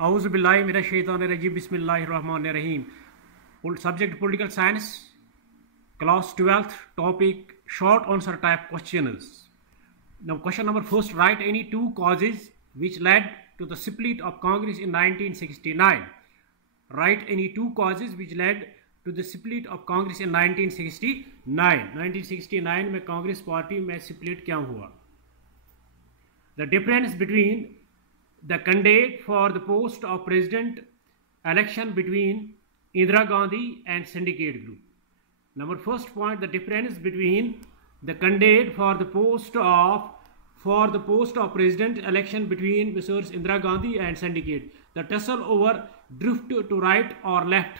Auzubillahi minash shaitanir rajim. Bismillahir rahmanir rahim. Subject political science, class 12th, topic short answer type questions. Now question number first, write any two causes which led to the split of Congress in 1969. Write any two causes which led to the split of Congress in 1969. 1969 में Congress party में split क्या हुआ? The difference between the candidate for the post of president election between Indira Gandhi and syndicate group. Number first point, the difference between the candidate for the post of president election between Mrs. Indira Gandhi and syndicate. The tussle over drift to right or left.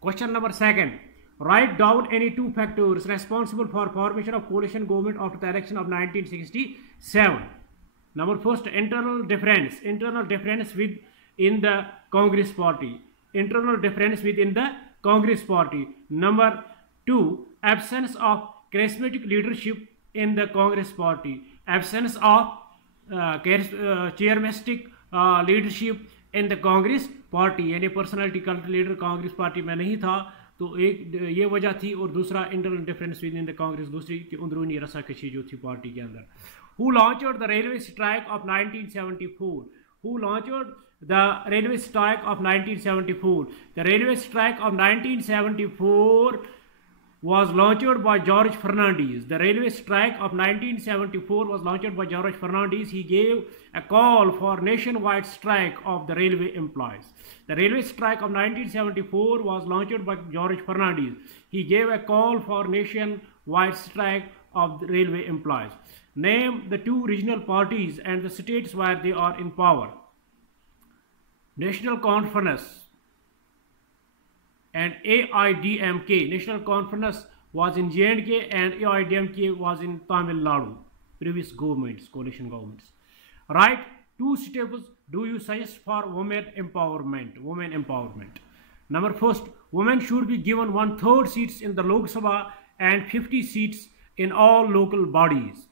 Question number second, write down any two factors responsible for formation of coalition government after the election of 1967. Number first, internal difference within the Congress party. Internal difference within the Congress party. Number two, absence of charismatic leadership in the Congress party. Absence of charismatic leadership in the Congress party. यानी personality cult leader Congress party में नहीं था, तो एक ये वजह थी, और दूसरा internal difference with in the Congress, दूसरी की अंदरूनी रसाकशी जो थी पार्टी के अंदर. Who launched the railway strike of 1974? Who launched the railway strike of 1974? The railway strike of 1974 was launched by George Fernandes. The railway strike of 1974 was launched by George Fernandes. He gave a call for nationwide strike of the railway employees. The railway strike of 1974 was launched by George Fernandes. He gave a call for nationwide strike of the railway employees. Name the two regional parties and the states where they are in power. National Conference and AIDMK. National Conference was in J&K and AIDMK was in Tamil Nadu. Previous governments, coalition governments. Write two steps do you suggest for women empowerment? Women empowerment. Number first, women should be given 1/3 seats in the Lok Sabha and 50 seats in all local bodies.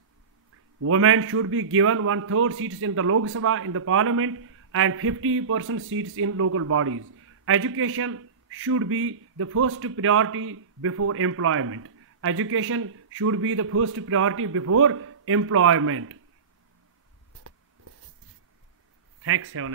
Women should be given 1/3 seats in the Lok Sabha, in the parliament, and 50% seats in local bodies. Education should be the first priority before employment. Education should be the first priority before employment. Thanks. Have a nice day.